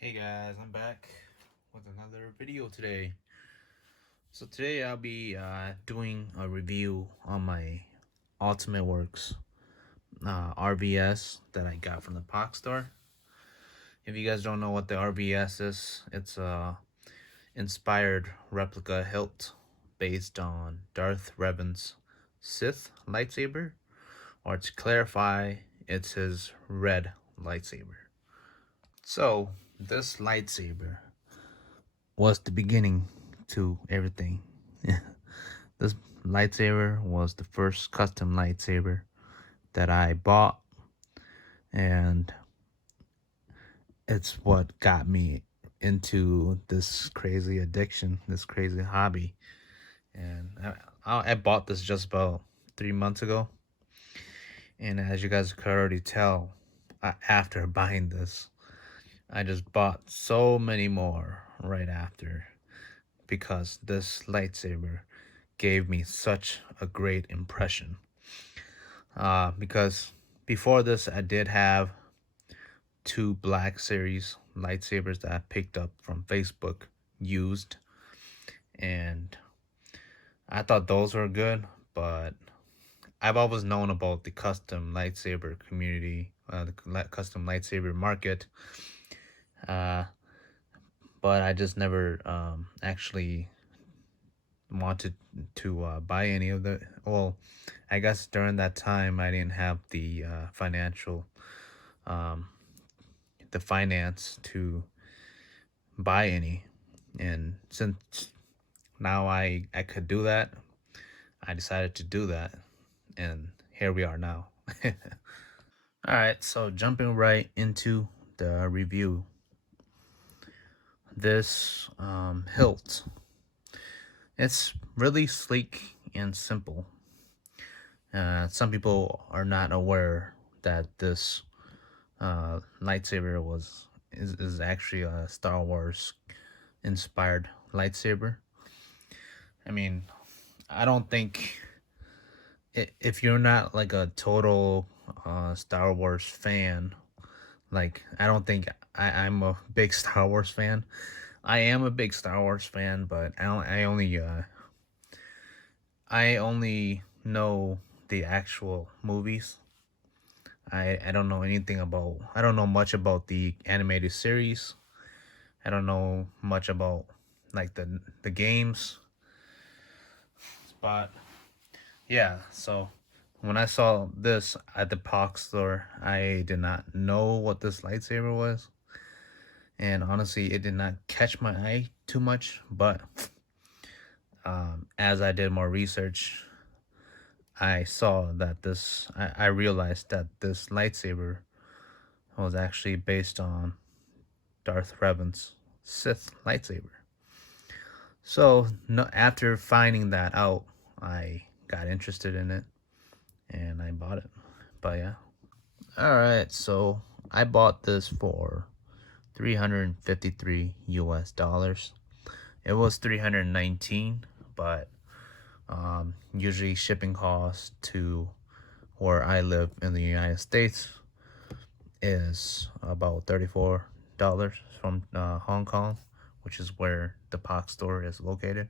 Hey guys, I'm back with another video today. So today I'll be doing a review on my Ultimate Works RVS that I got from the Pach store. If you guys don't know what the RVS is, it's a inspired replica hilt based on Darth Revan's Sith lightsaber, or to clarify, it's his red lightsaber. So this lightsaber was the beginning to everything. This lightsaber was the first custom lightsaber that I bought, and it's what got me into this crazy addiction, this crazy hobby. And I bought this just about 3 months ago, and as you guys could already tell, after buying this, I just bought so many more right after because this lightsaber gave me such a great impression. Because before this, I did have two Black Series lightsabers that I picked up from Facebook used, and I thought those were good, but I've always known about the custom lightsaber community, the custom lightsaber market, uh, but I just never actually wanted to buy any of the. Well, I guess during that time I didn't have the financial, um, the finance to buy any, and since now I could do that, I decided to do that, and here we are now. All right, so jumping right into the review, this hilt, it's really sleek and simple. Some people are not aware that this lightsaber is actually a Star Wars inspired lightsaber. I mean, I don't think if you're not like a total Star Wars fan, like I don't think I'm a big Star Wars fan. I am a big Star Wars fan, but I only know the actual movies. I don't know anything about. I don't know much about the animated series. I don't know much about like the games. But yeah, so when I saw this at the Pach store, I did not know what this lightsaber was, and honestly, it did not catch my eye too much. But as I did more research, I saw that I realized that this lightsaber was actually based on Darth Revan's Sith lightsaber. So no, after finding that out, I got interested in it and I bought it. But yeah. All right, so I bought this for 353 US dollars. It was 319, but usually shipping costs to where I live in the United States is about $34 from Hong Kong, which is where the Pach store is located.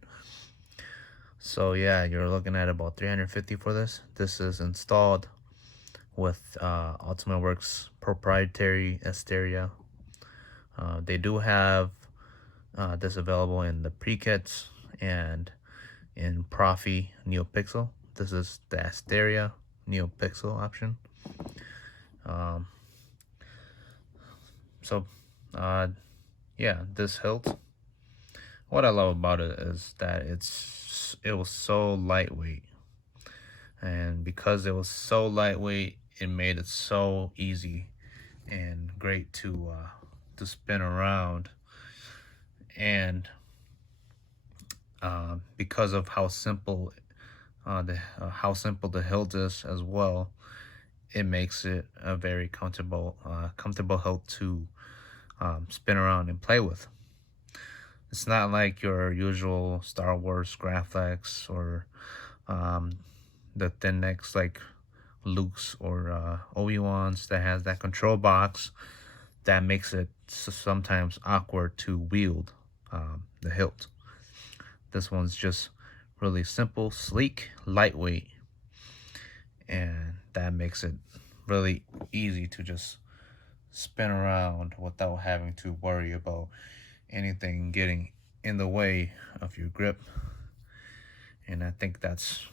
So yeah, you're looking at about 350 for this. This is installed with Ultimate Works proprietary Asteria. They do have this available in the pre-kits and in Profi Neopixel. This is the Asteria Neopixel option. Um, so, yeah, this hilt. What I love about it is that it was so lightweight, and because it was so lightweight, it made it so easy and great to spin around. And because of how simple the hilt is as well, it makes it a very comfortable hilt to spin around and play with. It's not like your usual Star Wars graphics or um, the thin necks like Luke's or Obi-Wan's that has that control box. that makes it sometimes awkward to wield the hilt. This one's just really simple, sleek, lightweight, and that makes it really easy to just spin around without having to worry about anything getting in the way of your grip. And I think that's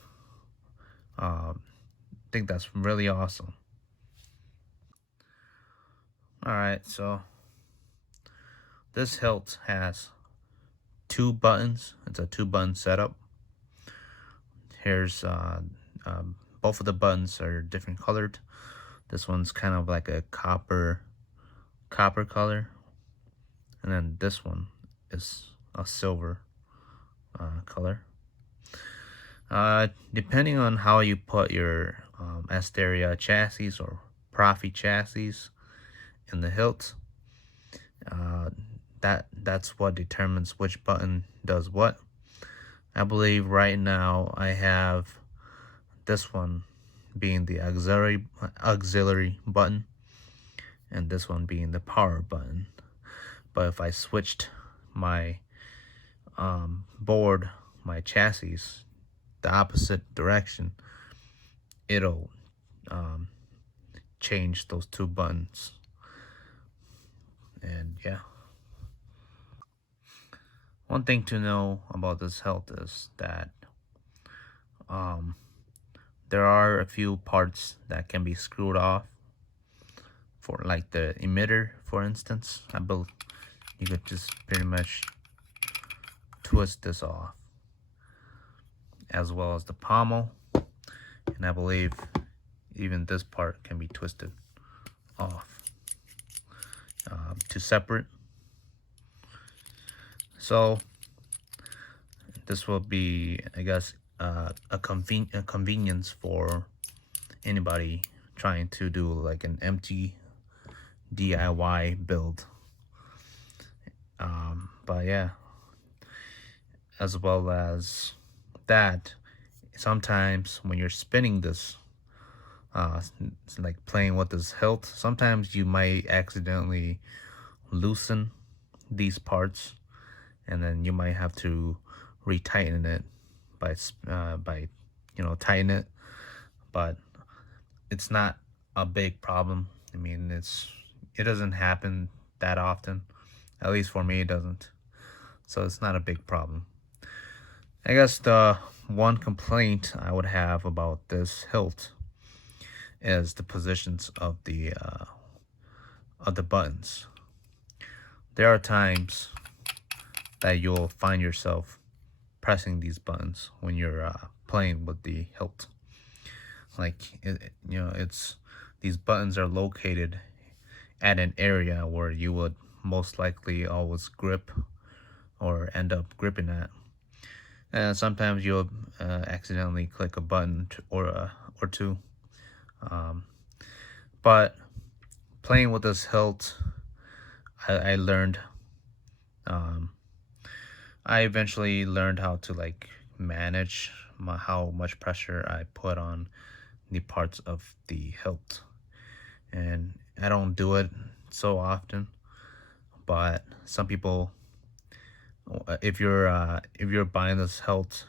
really awesome. All right, so this hilt has 2 buttons. It's a 2-button setup. Here's both of the buttons are different colored. This one's kind of like a copper color, and then this one is a silver color. Depending on how you put your Asteria chassis or Profi chassis in the hilt, that's what determines which button does what. I believe right now I have this one being the auxiliary button, and this one being the power button. But if I switched my board, my chassis, the opposite direction, it'll change those 2 buttons. And yeah. One thing to know about this hilt is that there are a few parts that can be screwed off. For like the emitter, for instance, I believe you could just pretty much twist this off, as well as the pommel, and I believe even this part can be twisted off to separate. So this will be, I guess, a convenience for anybody trying to do like an empty DIY build. But yeah, as well as that, sometimes when you're spinning this, it's like playing with this hilt, sometimes you might accidentally loosen these parts, and then you might have to retighten it by tighten it. But it's not a big problem. I mean, it doesn't happen that often. At least for me, it doesn't. So it's not a big problem. I guess the one complaint I would have about this hilt is the positions of the buttons. There are times that you'll find yourself pressing these buttons when you're playing with the hilt. Like it's these buttons are located at an area where you would most likely always grip or end up gripping at. And sometimes you'll accidentally click a button or two. But playing with this hilt, I learned. I eventually learned how to like manage how much pressure I put on the parts of the hilt, and I don't do it so often. But some people, if you're buying this hilt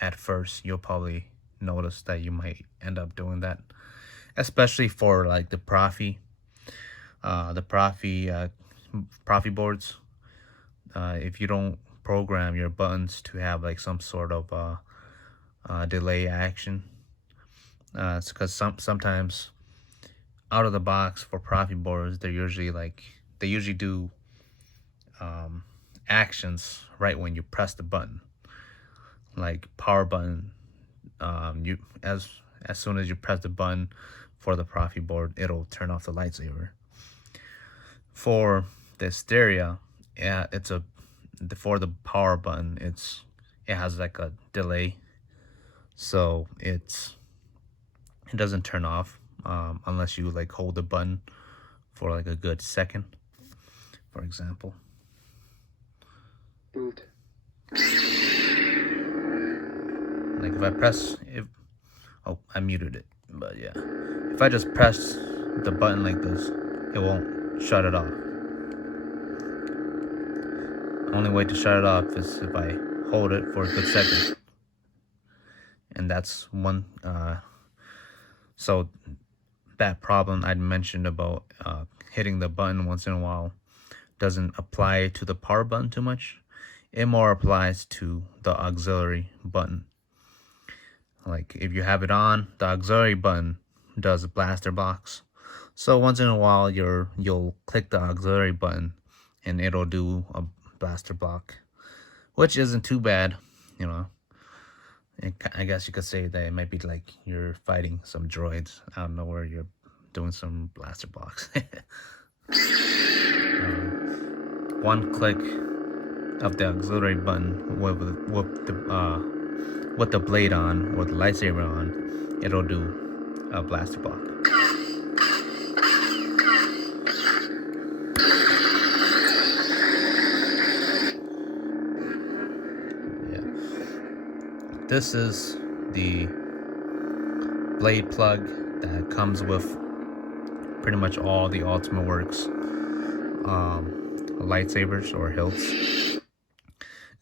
at first, you'll probably notice that you might end up doing that, especially for like the Profi boards. If you don't program your buttons to have like some sort of delay action, it's because sometimes out of the box for Profi boards, they usually do actions right when you press the button. Like power button, you as soon as you press the button for the Profi board, it'll turn off the lightsaber. For the Asteria, yeah, for the power button, it has like a delay, so it doesn't turn off unless you like hold the button for like a good second, for example. Boot. Like I muted it, but yeah, if I just press the button like this, it won't shut it off. Only way to shut it off is if I hold it for a good second. And that's one, so that problem I'd mentioned about hitting the button once in a while doesn't apply to the power button too much. It more applies to the auxiliary button. Like if you have it on, the auxiliary button does blaster blocks. So once in a while you'll click the auxiliary button and it'll do a blaster block, which isn't too bad, you know. I guess you could say that it might be like you're fighting some droids out of nowhere. You're doing some blaster blocks. One click of the auxiliary button with the blade on or the lightsaber on, it'll do a blaster block. This is the blade plug that comes with pretty much all the Ultimate Works lightsabers or hilts.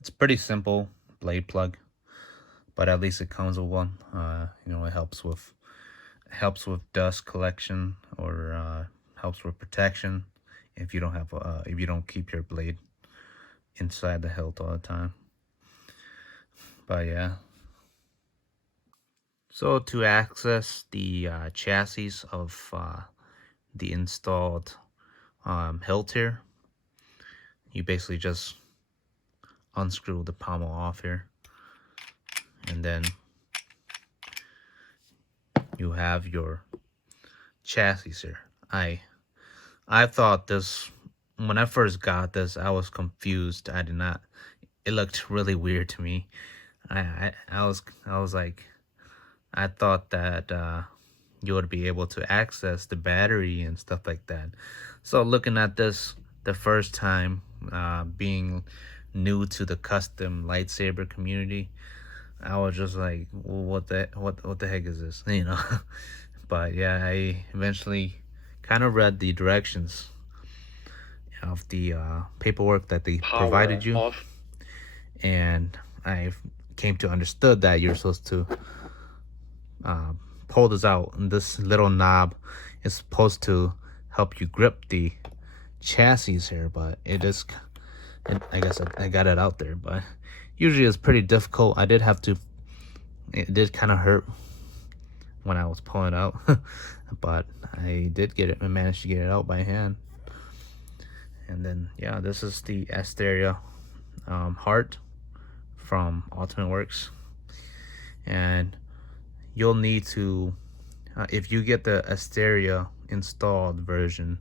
It's pretty simple blade plug, but at least it comes with one. You know, it helps with dust collection or helps with protection if you don't have if you don't keep your blade inside the hilt all the time. But yeah. So to access the chassis of the installed hilt here, you basically just unscrew the pommel off here, and then you have your chassis here. I thought this, when I first got this, I was confused. I did not, it looked really weird to me. I was like, I thought that you would be able to access the battery and stuff like that. So looking at this the first time, being new to the custom lightsaber community, I was just like, well, what the heck is this, you know? But yeah, I eventually kind of read the directions of the paperwork that they provided you, and I came to understood that you're supposed to pull this out, and this little knob is supposed to help you grip the chassis here, but I guess I got it out there, but usually it's pretty difficult. It did kind of hurt when I was pulling it out, but I did get it. I managed to get it out by hand. And then yeah, this is the Asteria heart from Ultimate Works, and you'll need to, if you get the Asteria installed version,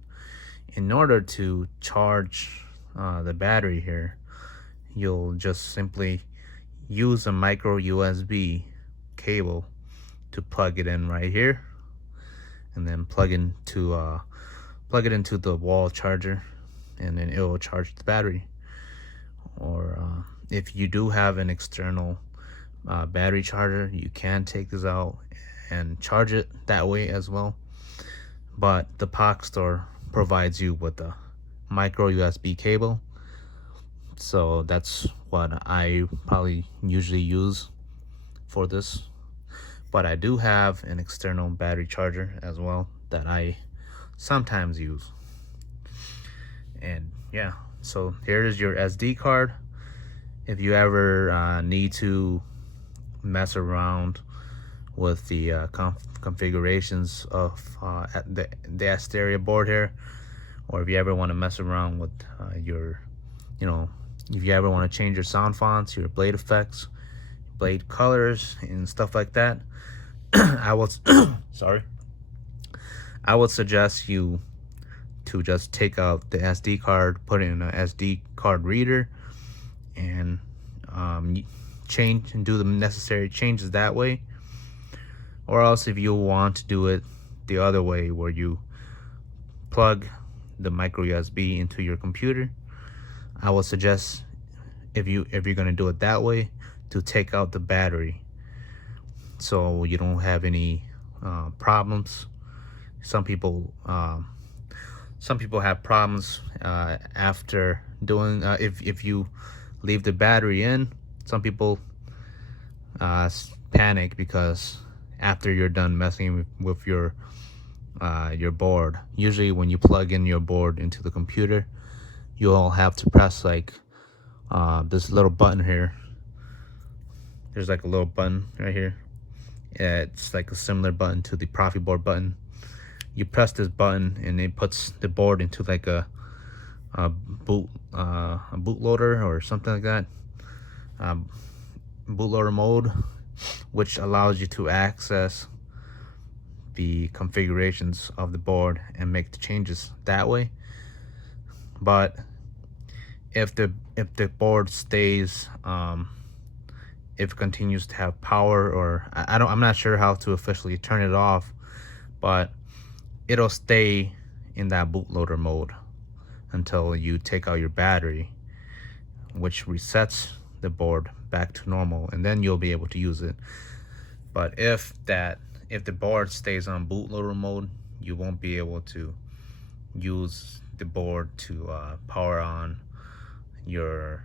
in order to charge the battery here, you'll just simply use a micro USB cable to plug it in right here, and then plug it into the wall charger, and then it will charge the battery. Or if you do have an external battery charger, you can take this out and charge it that way as well. But the Pach store provides you with a micro USB cable, so that's what I probably usually use for this. But I do have an external battery charger as well that I sometimes use. And yeah, so here is your SD card. If you ever need to mess around with the configurations of the Asteria board here, or if you ever want to mess around with your, you know, if you ever want to change your sound fonts, your blade effects, blade colors, and stuff like that, I would I would suggest you to just take out the SD card, put it in an SD card reader, and change and do the necessary changes that way. Or else, if you want to do it the other way, where you plug the micro USB into your computer, I would suggest, if you're going to do it that way, to take out the battery so you don't have any problems. Some people some people have problems after doing if you leave the battery in. Some people panic because after you're done messing with your board, usually when you plug in your board into the computer, you'll have to press like this little button here. There's like a little button right here. It's like a similar button to the Profi board button. You press this button and it puts the board into like a bootloader or something like that. Bootloader mode, which allows you to access the configurations of the board and make the changes that way. But if the board stays if it continues to have power, or I'm not sure how to officially turn it off, but it'll stay in that bootloader mode until you take out your battery, which resets the board back to normal, and then you'll be able to use it. But if the board stays on bootloader mode, you won't be able to use the board to power on your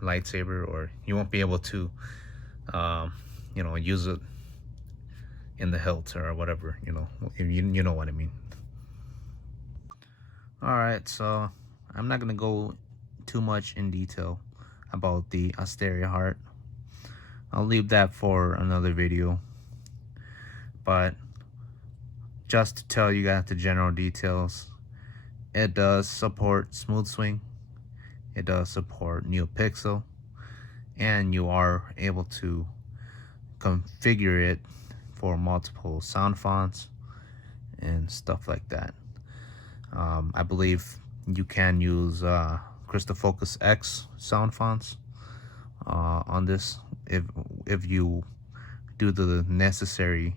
lightsaber, or you won't be able to use it in the hilt or whatever, if you know what I mean. Alright, so I'm not gonna go too much in detail about the Asteria heart. I'll leave that for another video. But just to tell you guys the general details, it does support smooth swing, it does support Neopixel, and you are able to configure it for multiple sound fonts and stuff like that. I believe you can use Crystal Focus X sound fonts on this if you do the necessary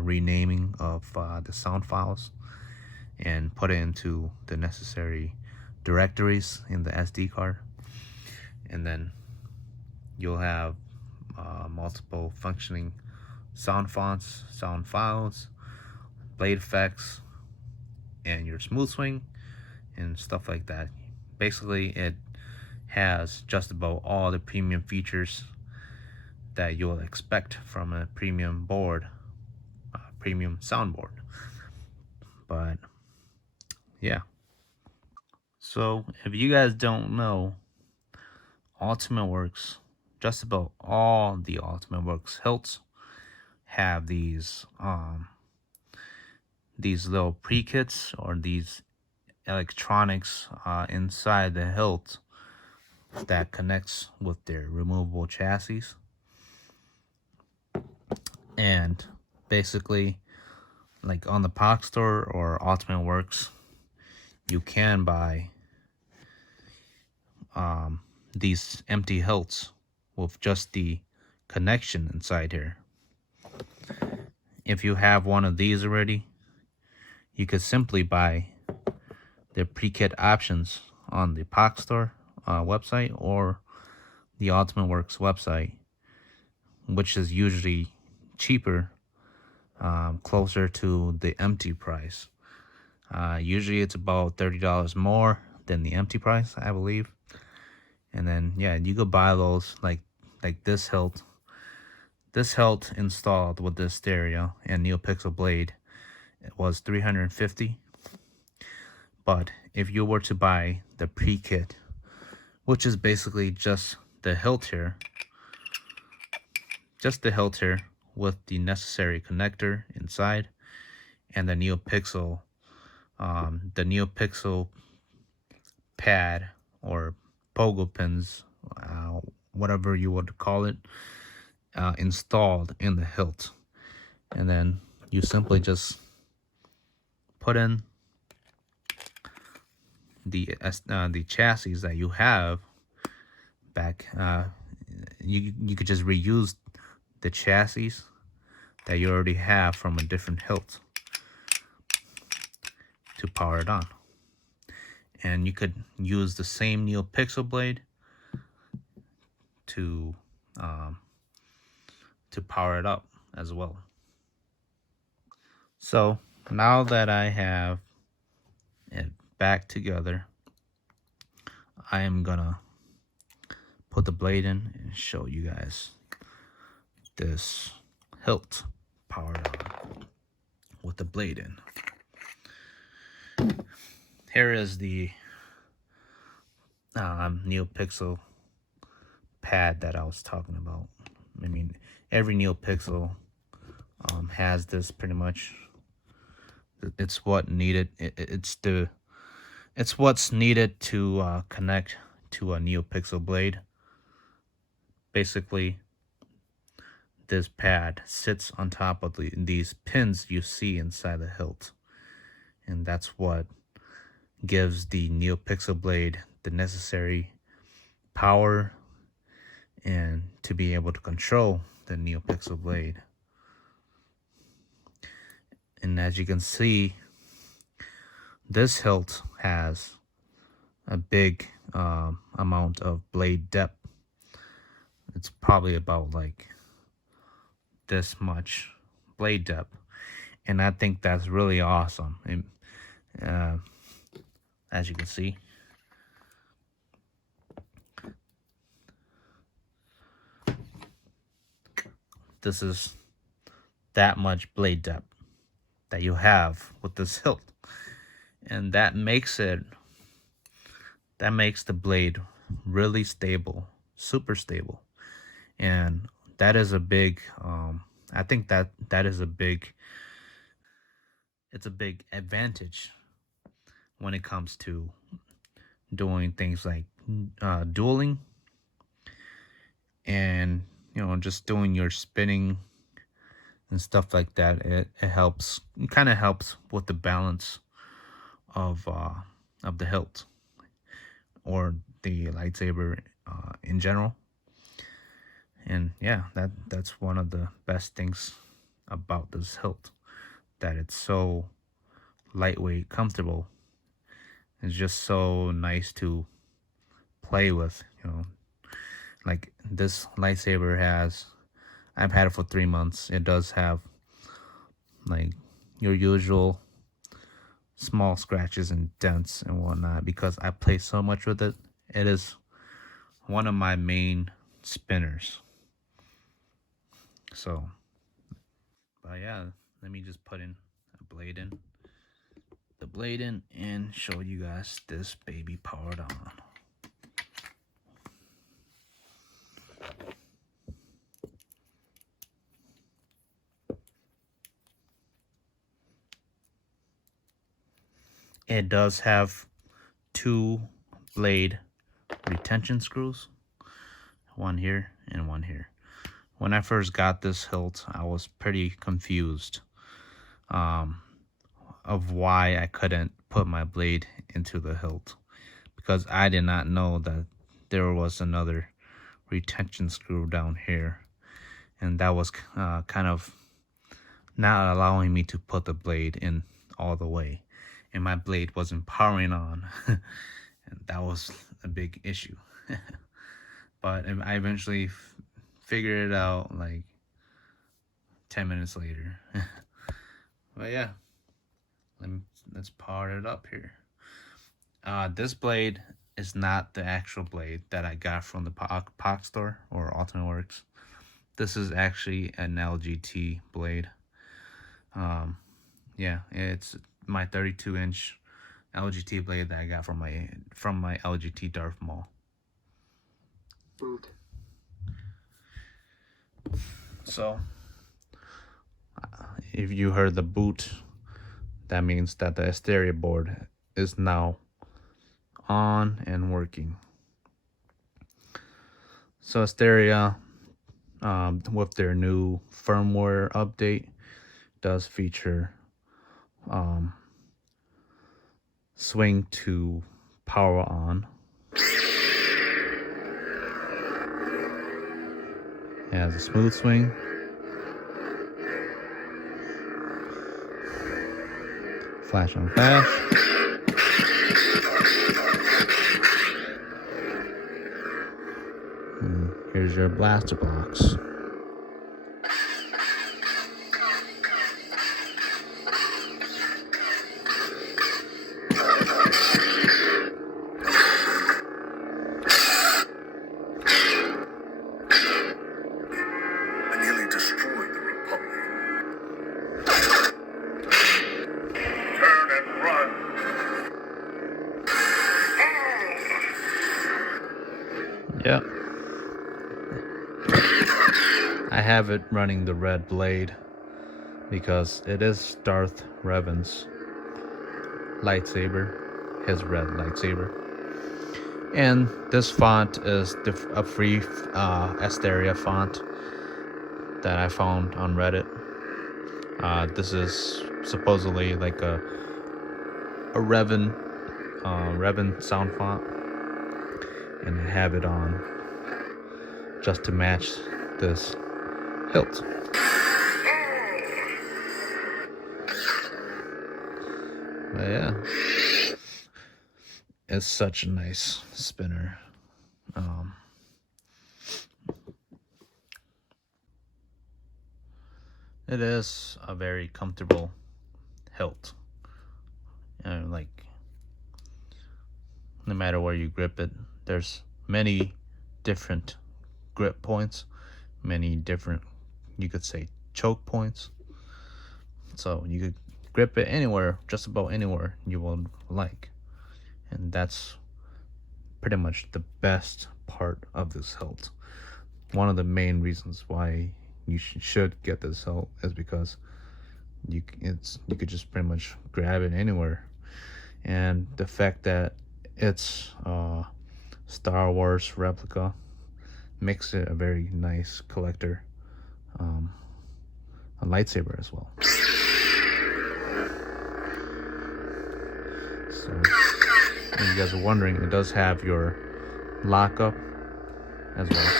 renaming of the sound files and put it into the necessary directories in the SD card, and then you'll have multiple functioning sound fonts, sound files, blade effects, and your smooth swing and stuff like that. Basically, it has just about all the premium features that you'll expect from a premium board, premium soundboard. But yeah, so if you guys don't know, Ultimate Works, just about all the Ultimate Works hilts have these little pre-kits, or these electronics inside the hilt that connects with their removable chassis. And basically, like on the Pach store or Ultimate Works, you can buy these empty hilts with just the connection inside here. If you have one of these already, you could simply buy the pre-kit options on the Pach store website or the Ultimate Works website, which is usually cheaper, closer to the empty price. Usually it's about $30 more than the empty price, I believe. And then yeah, you could buy those like this hilt. This hilt installed with the Asteria and Neopixel blade, it was $350. But if you were to buy the pre-kit, which is basically just the hilt here, with the necessary connector inside, and the Neopixel pad or pogo pins, whatever you would call it, installed in the hilt, and then you simply just put in the chassis that you have back. You could just reuse the chassis that you already have from a different hilt to power it on, and you could use the same Neopixel blade to power it up as well. So now that I have it back together. I am gonna put the blade in and show you guys this hilt powered on with the blade in. Here is the Neopixel pad that I was talking about. I mean, every Neopixel has this pretty much. It's what needed. It's what's needed to connect to a Neopixel blade. Basically, this pad sits on top of these pins you see inside the hilt, and that's what gives the Neopixel blade the necessary power and to be able to control the Neopixel blade. And as you can see, this hilt has a big amount of blade depth. It's probably about like this much blade depth, and I think that's really awesome. And, as you can see, this is that much blade depth that you have with this hilt, and that makes the blade really stable, super stable. And that is a big I think that is a big advantage when it comes to doing things like dueling, and just doing your spinning and stuff like that. It helps, kind of helps with the balance of the hilt or the lightsaber in general. And yeah, that's one of the best things about this hilt, that it's so lightweight, comfortable. It's just so nice to play with, like this lightsaber I've had it for 3 months. It does have like your usual small scratches and dents and whatnot because I play so much with it. It is one of my main spinners. So, but yeah, let me just put in the blade in and show you guys this baby powered on. It does have 2 blade retention screws, one here and one here. When I first got this hilt, I was pretty confused of why I couldn't put my blade into the hilt, because I did not know that there was another retention screw down here, and that was kind of not allowing me to put the blade in all the way, and my blade wasn't powering on. And that was a big issue. But I eventually figured it out like 10 minutes later. But yeah, let's power it up here. This blade is not the actual blade that I got from the Pach store or Alternate Works. This is actually an LGT blade. Yeah, it's my 32-inch LGT blade that I got from my LGT Darth Maul. Boot. So, if you heard the boot, that means that the Asteria board is now on and working. So Asteria, with their new firmware update, does feature swing to power on. It has a smooth swing, flash on flash, and here's your blaster box. Yeah. I have it running the red blade because it is Darth Revan's lightsaber, his red lightsaber. And this font is a free Asteria font that I found on Reddit. This is supposedly like a Revan sound font, and I have it on just to match this hilt. But yeah, it's such a nice spinner. It is a very comfortable hilt. Like, no matter where you grip it, there's many different grip points, many different, you could say, choke points. So you could grip it anywhere, just about anywhere you would like. And that's pretty much the best part of this hilt. One of the main reasons why you should get this hilt is because you could just pretty much grab it anywhere. And the fact that it's a Star Wars replica makes it a very nice collector a lightsaber as well. So if you guys are wondering, it does have your lockup as well.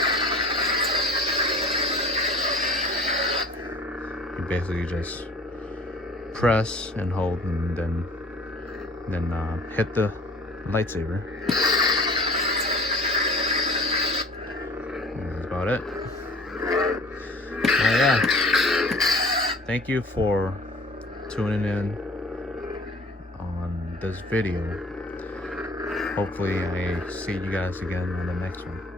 You basically just press and hold, and then hit the lightsaber. That's about it. Yeah. Thank you for tuning in on this video. Hopefully I see you guys again on the next one.